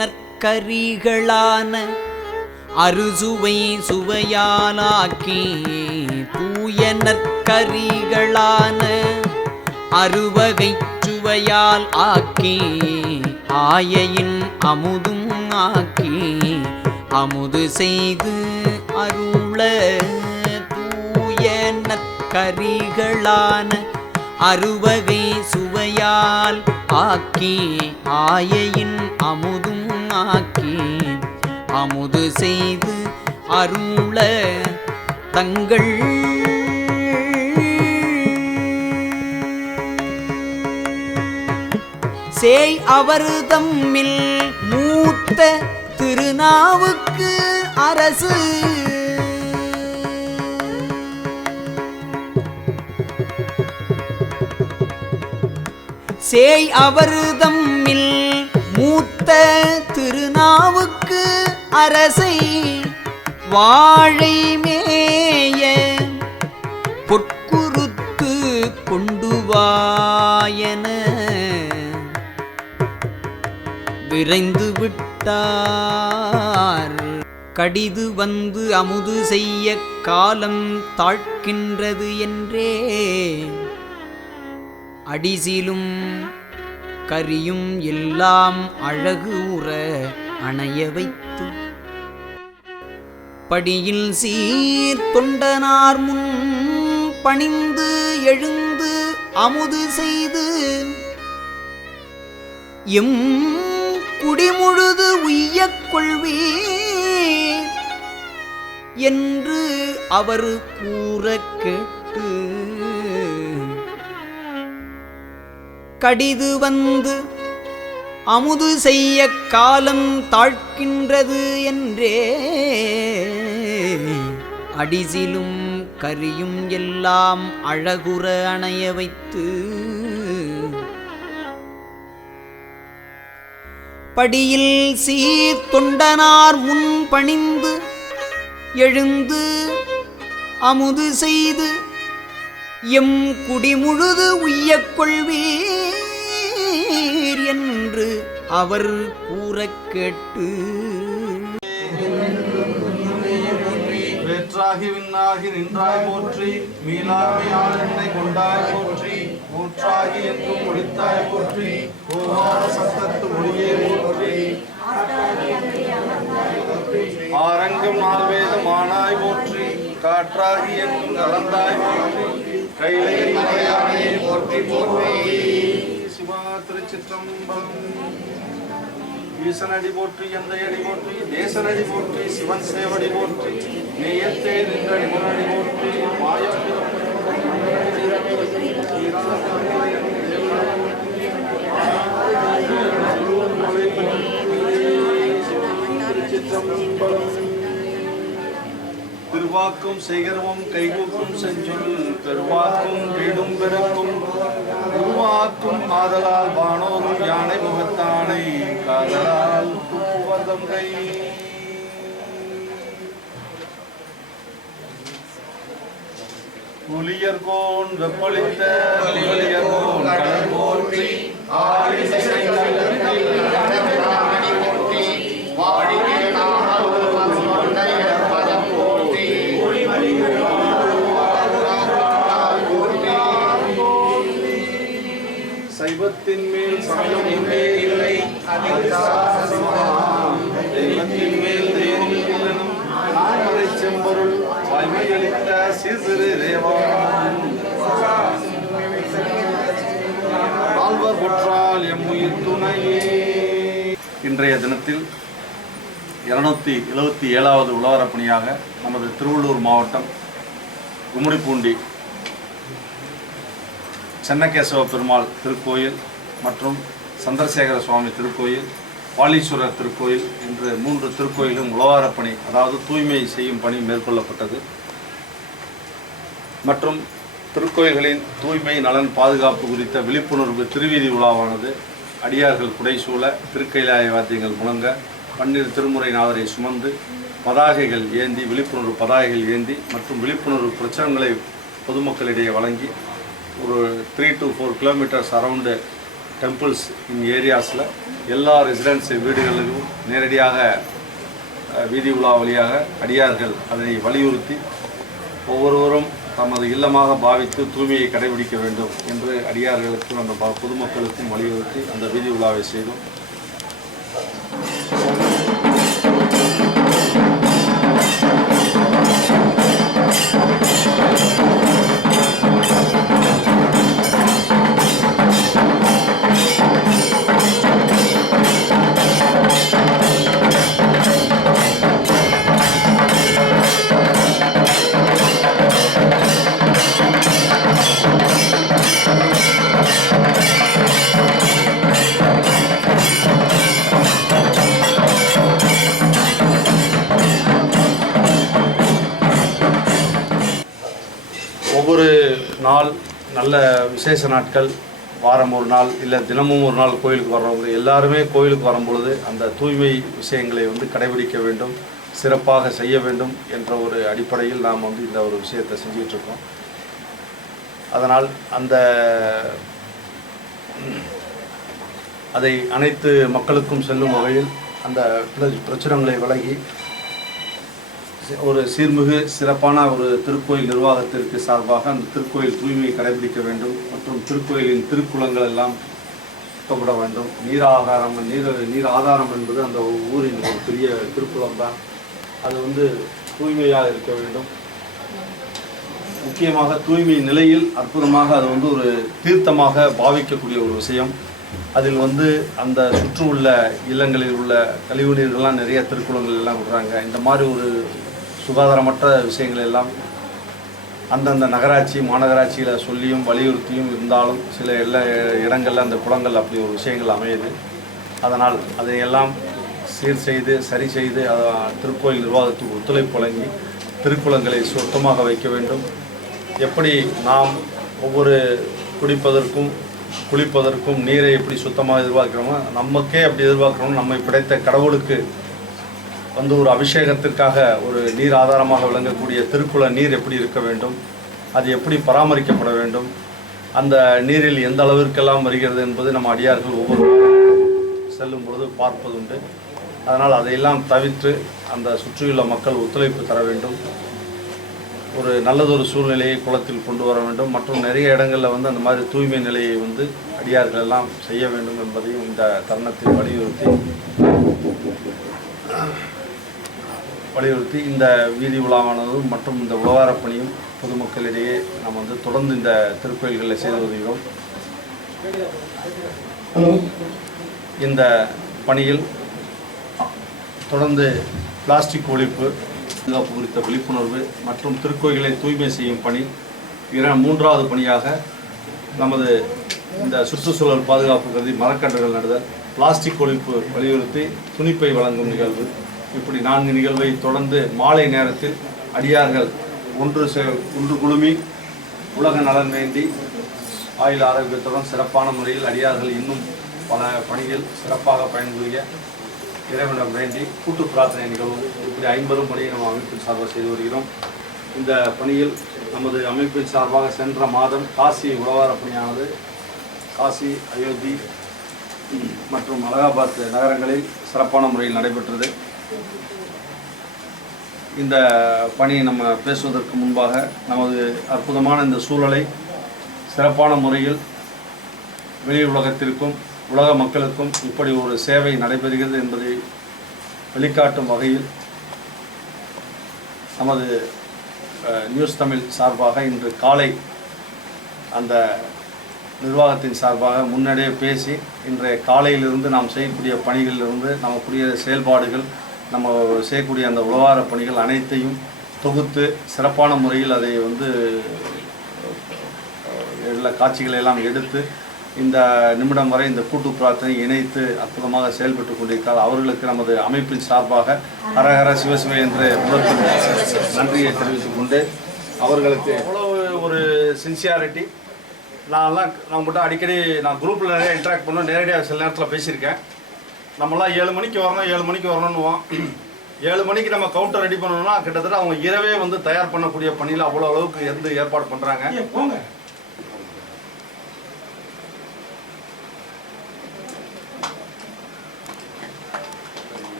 நற்கரிகளான அறுசுவை சுவையாலாக்கி தூய நற்கரிகளான அறுவகை சுவையால் ஆக்கி ஆயையின் அமுதும் ஆக்கி அமுது செய்து அருள தூய நற்கரிகளான அறுவகை சுவையால் ஆக்கி ஆயையின் அமுதும் ஆக்கி அமுது செய்து அருள தங்கள் சேய் அவர் தம்மில் மூத்த திருநாவுக்கு அரசு சேய் அவர் தம்மில் மூத்த திருநாவுக்கு அரசை வாழை மேய பொற்குருத்து கொண்டு வாயன விரைந்து விட்டார். கடிது வந்து அமுது செய்ய காலம் தாழ்கின்றது என்றே அடிசிலும் கரியும் எல்லாம் அழகு உற அணைய வைத்து படியில் சீர் தொண்டனார் முன் பணிந்து எழுந்து அமுது செய்து எம் குடிமுழுது உய்யக் கொள்வீர் என்று அவர் கூற கேட்டு கடிது வந்து அமுது செய்ய காலம் தாழ்கின்றது என்றே அடிசிலும் கரியும் எல்லாம் அழகுற அணைய வைத்து படியில் சீர் தொண்டனார் முன் பணிந்து எழுந்து அமுது செய்து எம் குடிமுழுது உய்யக் கொள்வீர் என்று அவர் கூற கேட்டு வேற்றாகி விண்ணாகி நின்றாய் போற்றி மீளாமையால் என்னை கொண்டாய் போற்றி ஊற்றாகி என்றும் ஒளித்தாய் போற்றி ஓவார சத்தத்து மொழியே போற்றி ஆரங்கம் நால்வேதம் ஆனாய் போற்றி காற்றாகி என்றும் கலந்தாய் போற்றி கைலை மலையானே போற்றி போற்றி சிவா திருச்சிற்றம்பலம் ஈசனடி போற்றி எந்தையடி போற்றி தேசனடி போற்றி சிவன் சேவடி போற்றி நேயத்தே நின்றடி முன்னடி போற்றி திருவாக்கும் செய்கரமும் கைகூக்கும் செஞ்சொல் பெருவாக்கும் வீடும் பெருக்கும் உருவாக்கும் ஆதலால் வானோரும் யானை முகத்தானை காதலால் துப்புவதம் கை புலியர்கோன் வெப்பளித்த புலியர்கோன் கடல் போற்றி சைவத்தின் மேல் சமயம் இல்லை தெய்வத்தின் மேல் தெய்வம் நான்மறை செம்பொருள் வாய்மையளித்த சிறு நால்வர் பொற்றால் எம்முயிர் துணையே. இன்றைய தினத்தில் 277வது உழவரப் பணியாக நமது திருவள்ளூர் மாவட்டம் கும்மிடிப்பூண்டி சென்னகேசவ பெருமாள் திருக்கோயில் மற்றும் சந்திரசேகர சுவாமி திருக்கோயில், பாலீஸ்வரர் திருக்கோயில் என்ற 3 திருக்கோயிலும் உழவாரப் பணி, அதாவது தூய்மை செய்யும் பணி மேற்கொள்ளப்பட்டது. மற்றும் திருக்கோயில்களின் தூய்மை நலன் பாதுகாப்பு குறித்த விழிப்புணர்வு திருவீதி உலாவானது அடியார்கள் புடைசூழ, திருக்கைலாய வாத்தியங்கள் முழங்க, பன்னிரு திருமுறை நாதரை சுமந்து, பதாகைகள் ஏந்தி, விழிப்புணர்வு பதாகைகள் ஏந்தி மற்றும் விழிப்புணர்வு பிரச்சாரங்களை பொதுமக்களிடையே வழங்கி ஒரு 3 to 4 kilometres around temples in ஏரியாஸில் எல்லா ரெசிடென்ஸ் வீடுகளிலும் நேரடியாக வீதி உலா வழியாக அடியார்கள் அதனை வலியுறுத்தி ஒவ்வொருவரும் தமது இல்லமாக பாவித்து தூய்மையை கடைபிடிக்க வேண்டும் என்று அடியார்களுக்கும் அந்த பொதுமக்களுக்கும் வலியுறுத்தி அந்த வீதி உலாவை செய்தோம். ஒவ்வொரு நாள் நல்ல விசேஷ நாட்கள், வாரம் ஒரு நாள் இல்லை தினமும் ஒரு நாள் கோயிலுக்கு வர்றவங்க எல்லாருமே கோயிலுக்கு வரும்பொழுது அந்த தூய்மை விஷயங்களை கடைபிடிக்க வேண்டும், சிறப்பாக செய்ய வேண்டும் என்ற ஒரு அடிப்படையில் நாம் இந்த ஒரு விஷயத்தை செஞ்சிட்ருக்கோம். அதனால் அதை அனைத்து மக்களுக்கும் செல்லும் வகையில் அந்த பிரச்சுரங்களை விலகி ஒரு சீர்மிகு சிறப்பான ஒரு திருக்கோயில் நிர்வாகத்திற்கு சார்பாக அந்த திருக்கோயில் தூய்மையை கடைபிடிக்க வேண்டும் மற்றும் திருக்கோயிலின் திருக்குளங்கள் எல்லாம் சுத்தப்பட வேண்டும். நீர் ஆதாரம் என்பது அந்த ஊரின் ஒரு பெரிய திருக்குளம் தான். அது தூய்மையாக இருக்க வேண்டும். முக்கியமாக தூய்மை நிலையில் அற்புதமாக அது ஒரு தீர்த்தமாக பாவிக்கக்கூடிய ஒரு விஷயம். அதில் அந்த சுற்று உள்ள இல்லங்களில் உள்ள கழிவு நீர்கள்லாம் நிறைய திருக்குளங்கள் எல்லாம் விடுறாங்க. இந்த மாதிரி ஒரு சுகாதாரமற்ற விஷயங்கள் எல்லாம் அந்தந்த நகராட்சி மாநகராட்சியில் சொல்லியும் வலியுறுத்தியும் இருந்தாலும் சில இடங்களில் அந்த குளங்கள் அப்படி ஒரு விஷயங்கள் அமையுது. அதனால் அதையெல்லாம் சீர் செய்து சரி செய்து திருக்கோயில் நிர்வாகத்துக்கு ஒத்துழைப்பு வழங்கி திருக்குளங்களை சுத்தமாக வைக்க வேண்டும். எப்படி நாம் ஒவ்வொரு குளிப்பதற்கும் நீரை எப்படி சுத்தமாக எதிர்பார்க்கிறோமோ நமக்கே அப்படி எதிர்பார்க்கிறோம். நம்மை படைத்த கடவுளுக்கு ஒரு அபிஷேகத்திற்காக ஒரு நீர் ஆதாரமாக விளங்கக்கூடிய திருக்குள நீர் எப்படி இருக்க வேண்டும், அது எப்படி பராமரிக்கப்பட வேண்டும், அந்த நீரில் எந்த அளவிற்கெல்லாம் வருகிறது என்பது நம்ம அடியார்கள் ஒவ்வொரு செல்லும் பொழுது பார்ப்பதுண்டு. அதனால் அதையெல்லாம் தவிர்த்து அந்த சுற்றியுள்ள மக்கள் ஒத்துழைப்பு தர வேண்டும். ஒரு நல்லதொரு சூழ்நிலையை குளத்தில் கொண்டு வர வேண்டும். மற்றும் நிறைய இடங்களில் அந்த மாதிரி தூய்மை நிலையை அடியார்கள் எல்லாம் செய்ய வேண்டும் என்பதையும் இந்த தருணத்தில் வலியுறுத்தி இந்த வீதி உலாவானது மற்றும் இந்த உழவாரப் பணியும் பொதுமக்களிடையே நாம் தொடர்ந்து இந்த திருக்கோயில்களில் செய்து வருகிறோம். இந்த பணியில் தொடர்ந்து பிளாஸ்டிக் ஒழிப்பு பாதுகாப்பு குறித்த விழிப்புணர்வு மற்றும் திருக்கோயில்களை தூய்மை செய்யும் பணி மூன்றாவது பணியாக நமது இந்த சுற்றுச்சூழல் பாதுகாப்பு கருதி மரக்கன்றுகள் நடுதல், பிளாஸ்டிக் ஒழிப்பு வலியுறுத்தி துணிப்பை வழங்கும் நிகழ்வு, இப்படி 4 நிகழ்வை தொடர்ந்து மாலை நேரத்தில் அடியார்கள் ஒன்று குழுமி உலக நலன் வேண்டி ஆயுள் ஆரோக்கியத்துடன் சிறப்பான முறையில் அடியார்கள் இன்னும் பல பணிகள் சிறப்பாக பயன்புரிய இறைவனிடம் வேண்டி கூட்டு பிரார்த்தனை நிகழ்வு, இப்படி 50 பணியை நம்ம அமைப்பின் சார்பாக செய்து வருகிறோம். இந்த பணியில் நமது அமைப்பின் சார்பாக சென்ற மாதம் காசி உழவார பணியானது காசி, அயோத்தி மற்றும் அலகாபாத் நகரங்களில் சிறப்பான முறையில் நடைபெற்றது. இந்த பணியை நம்ம பேசுவதற்கு முன்பாக நமது அற்புதமான இந்த சூழலை சிறப்பான முறையில் வெளி உலகத்திற்கும் உலக மக்களுக்கும் இப்படி ஒரு சேவை நடைபெறுகிறது என்பதை வெளிக்காட்டும் வகையில் நமது நியூஸ் தமிழ் சார்பாக இன்று காலை அந்த நிர்வாகத்தின் சார்பாக முன்னடியே பேசி இன்றைய காலையிலிருந்து நாம் செய்யக்கூடிய பணிகளிலிருந்து நமக்குரிய செயல்பாடுகள், நம்ம செய்யக்கூடிய அந்த உழவார பணிகள் அனைத்தையும் தொகுத்து சிறப்பான முறையில் அதை எல்லா காட்சிகளை எல்லாம் எடுத்து இந்த நிமிடம் வரை இந்த கூட்டு பிரார்த்தனை இணைத்து அற்புதமாக செயல்பட்டு கொண்டிருக்கிறார். அவர்களுக்கு நமது அமைப்பின் சார்பாக ஹரஹர சிவசிவ என்று நன்றியை தெரிவித்துக் கொண்டு அவர்களுக்கு அவ்வளவு ஒரு சின்சியாரிட்டி. நம்மகிட்ட அடிக்கடி நான் குரூப்பில் நிறைய இன்ட்ராக்ட் பண்ணோம், நேரடியாக சில நேரத்தில் பேசியிருக்கேன். நம்மளாம் 7 மணிக்கு வரணும்னுவோம். 7 மணிக்கு நம்ம கவுண்டர் ரெடி பண்ணணும்னா கிட்டத்தட்ட அவங்க இரவே தயார் பண்ணக்கூடிய பணியில் அவ்வளோ அளவுக்கு ஏற்பாடு பண்ணுறாங்க.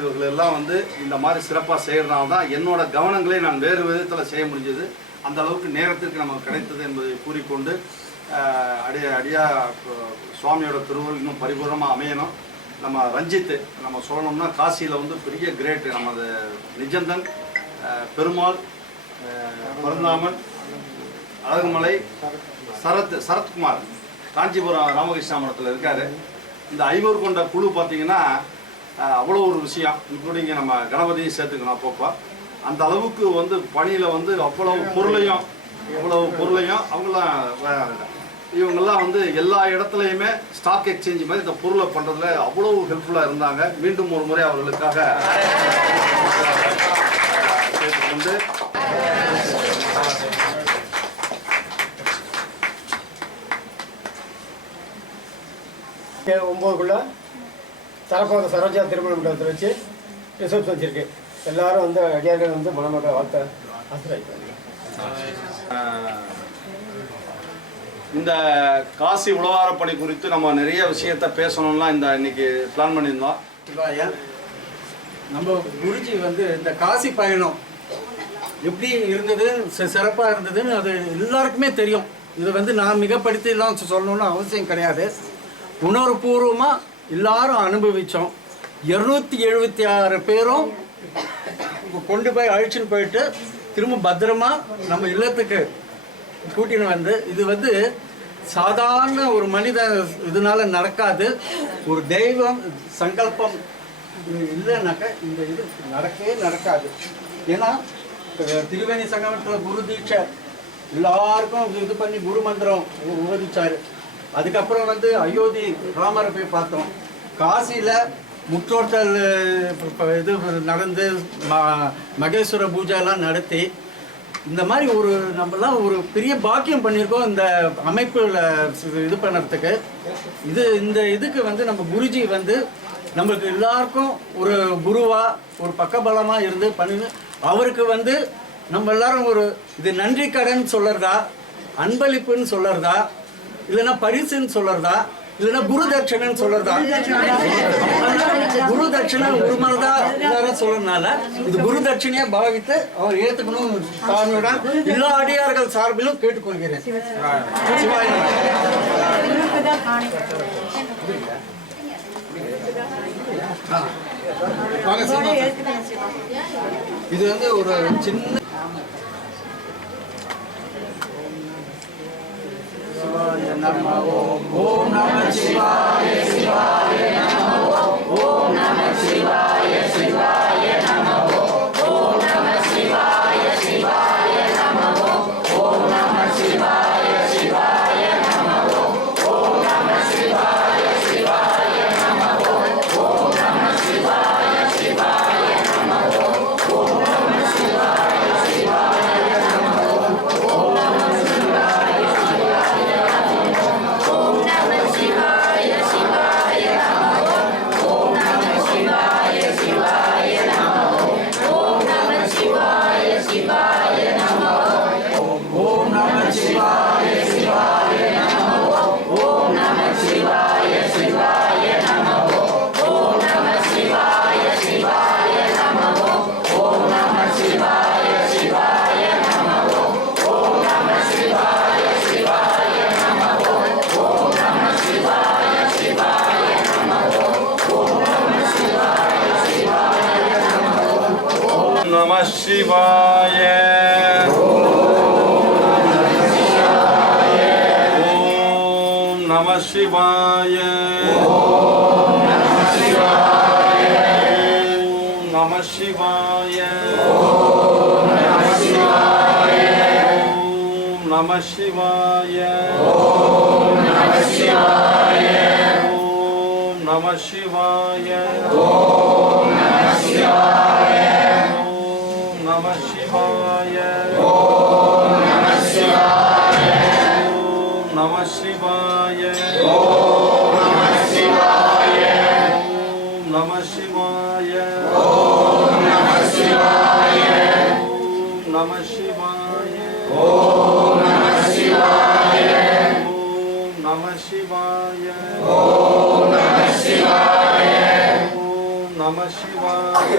இவர்கள் எல்லாம் வந்து இந்த மாதிரி சிறப்பாக செய்கிறதுனால தான் என்னோட கவனங்களை நான் வேறு விதத்தில் செய்ய முடிஞ்சது. அந்த அளவுக்கு நேரத்திற்கு நமக்கு கிடைத்தது என்பதை கூறிக்கொண்டு அடியா சுவாமியோட திருவுருள் இன்னும் பரிபூர்ணமாக அமையணும். நம்ம ரஞ்சித்து நம்ம சொல்லணும்னா காசியில் வந்து பெரிய கிரேட்டு நமது நிஜந்தன், பெருமாள், பரந்தாமன், அழகுமலை, சரத்குமார் காஞ்சிபுரம் ராமகிருஷ்ணா மடத்தில் இருக்கார். இந்த 500 கொண்ட குழு பார்த்திங்கன்னா அவ்வளோ ஒரு விஷயம், இன்க்ளூடிங் நம்ம கணபதியும் சேர்த்துக்கணும். அப்பப்போ அந்த அளவுக்கு வந்து பணியில் வந்து அவ்வளவு பொருளையும் அவங்களாம் இவங்கெல்லாம் வந்து எல்லா இடத்துலையுமே ஸ்டாக் எக்ஸ்சேஞ்ச் மாதிரி இந்த பொருளை பண்ணுறதுல அவ்வளோ ஹெல்ப்ஃபுல்லாக இருந்தாங்க. மீண்டும் ஒரு முறை அவர்களுக்காக கேட்டுக்கொண்டு ஒம்போதுக்குள்ள தரப்பாக சரோஜா திருமண மண்டபத்தில் வச்சு ரிசப்ஷன் வச்சுருக்கு. எல்லாரும் வந்து அடியார்கள் வந்து மணமக்கள் வாழ்த்த ஆசிரியர். இந்த காசி உழவார பணி குறித்து நம்ம நிறைய விஷயத்த பேசணும்லாம் இன்னைக்கு பிளான் பண்ணியிருந்தோம். நம்ம குருஜி வந்து இந்த காசி பயணம் எப்படி இருந்தது, சிறப்பாக இருந்ததுன்னு அது எல்லாருக்குமே தெரியும். இது வந்து நான் மிகப்படுத்திலாம் சொல்லணும்னு அவசியம் கிடையாது. உணர்வுபூர்வமாக எல்லாரும் அனுபவித்தோம். 276 பேரும் கொண்டு போய் அழைச்சின்னு போயிட்டு திரும்ப பத்திரமா நம்ம இல்லத்துக்கு கூட்டின்னு வந்து, இது வந்து சாதாரண ஒரு மனித இதனால நடக்காது. ஒரு தெய்வம் சங்கல்பம் இல்லைனாக்கா இந்த இது நடக்கவே நடக்காது. ஏன்னா திருவேணி சங்கமத்தில் குரு தீட்சை எல்லாருக்கும் இது பண்ணி குரு மந்திரம் ஓதிச்சார். அதுக்கப்புறம் வந்து அயோத்தி ராமரை போய் பார்த்தோம். காசியில் முற்றோட்டல் இது நடந்து மகேஸ்வர பூஜைலாம் நடத்தி இந்த மாதிரி ஒரு நம்மலாம் ஒரு பெரிய பாக்கியம் பண்ணியிருக்கோம் இந்த அமைப்பில் இது பண்ணுறதுக்கு. இந்த இதுக்கு வந்து நம்ம குருஜி வந்து நம்மளுக்கு எல்லாருக்கும் ஒரு குருவாக ஒரு பக்கபலமாக இருந்து பண்ணி, அவருக்கு வந்து நம்ம எல்லாரும் ஒரு இது நன்றி கடன் சொல்கிறதா, அன்பளிப்புன்னு சொல்கிறதா, இல்லைன்னா பரிசுன்னு சொல்கிறதா, இல்லைன்னா குரு தட்சணைன்னு சொல்கிறதா. குரு தட்சணை ஒரு மாதிரி தான் எல்லாரும் சொல்கிறதுனால இது குரு தட்சணையாக பாவித்து அவர் ஏற்றுக்கணும். தானுடன் எல்லா அடியார்கள் சார்பிலும் கேட்டுக்கொள்கிறேன். இது வந்து ஒரு சின்ன ஓம் நம சிவாய சிவாய நமோ. ஓம் நம சிவாய சிவாய நமோ. ஓம் நம சிவாய சிவாய நமோ. ஓம் நம சிவாய சிவாய நமோ. ஓம் நம சிவாய சிவாய நமோ. ஓம் நம சிவாய சிவாய நமோ. ஓம் நம சிவாய சிவாய நமோ. ஓம் நம சிவாய சிவாய நமோ. ஓம் நம சிவாய சிவாய நமோ. ஓம் நம சிவாய சிவாய நமோ. ஓம் நம சிவாய சிவாய நமோ. ஓம் நம சிவாய சிவாய நமோ. ஓம் நம சிவாய சிவாய நமோ. ஓம் நம சிவாய சிவாய நமோ. ஓம் நம சிவாய சிவாய நமோ. ஓம் நம சிவாய சிவாய நமோ. ஓம் நம சிவாய சிவாய நமோ. ஓம் நம சிவாய சிவாய நமோ. ஓம் நம சிவாய. ஓம் நம சிவாய. ஓம் நம சிவாய. ஓம் நம சிவாய. ஓம் நம சிவாய. ஓம் நம சிவாய. ஓம் நம சிவாய. ஓம் நம சிவாய. ஓம் நம சிவாய. ஓம் நம சிவாய. ஓம் நம சிவாய. ஓம் நம சிவாய. ஓம் நம சிவாய. ஓம் நம சிவாய. ஓம் நம சிவாய. ஓம் நம சிவாய. ஓம் நம சிவாய. ஓம் நம நம சிவாய.